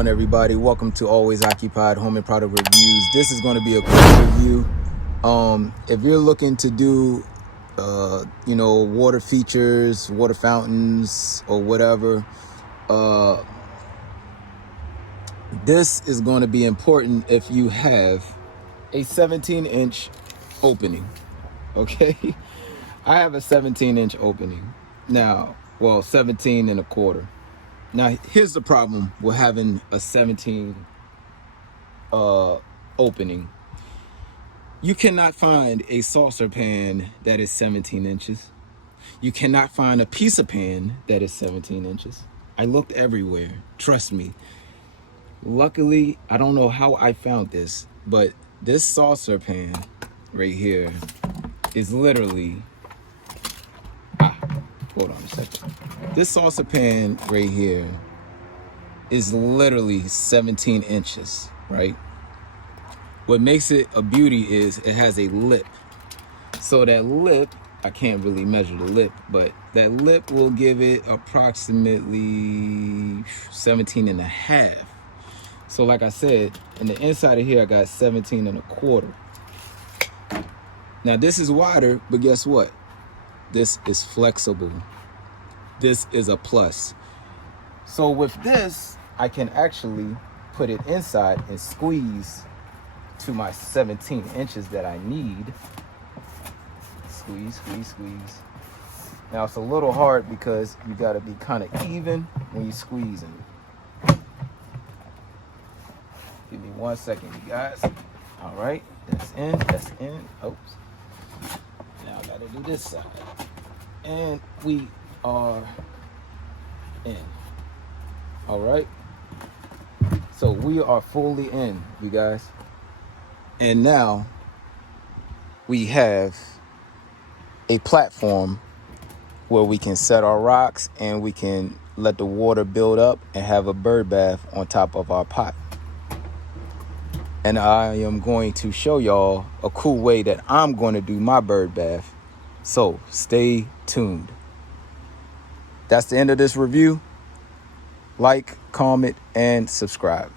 on, everybody? Welcome to Always Occupied Home and Product Reviews. This is going to be a quick review. If you're looking to do water features, water fountains, or whatever, this is going to be important if you have a 17-inch opening. Okay, I have a 17-inch opening now. Well, 17 and a quarter. Now, here's the problem with having a 17 opening. You cannot find a saucer pan that is 17 inches. You cannot find a pizza pan that is 17 inches. I looked everywhere, trust me. Luckily, I don't know how I found this, but this saucer pan right here is literally, hold on a second. This saucer pan right here is literally 17 inches, right? What makes it a beauty is it has a lip. So that lip, I can't really measure the lip, but that lip will give it approximately 17 and a half. So like I said, in the inside of here, I got 17 and a quarter. Now this is wider, but guess what? This is flexible. This is a plus. So with this, I can actually put it inside and squeeze to my 17 inches that I need. Squeeze, squeeze, squeeze. Now it's a little hard because you gotta be kind of even when you're squeezing. Give me 1 second, you guys. All right, that's in, that's in. Oops. Now I gotta do this side. And we are in. All right. So we are fully in, you guys. And now we have a platform where we can set our rocks and we can let the water build up and have a bird bath on top of our pot. And I am going to show y'all a cool way that I'm going to do my bird bath. So stay tuned. That's the end of this review. Like, comment, and subscribe.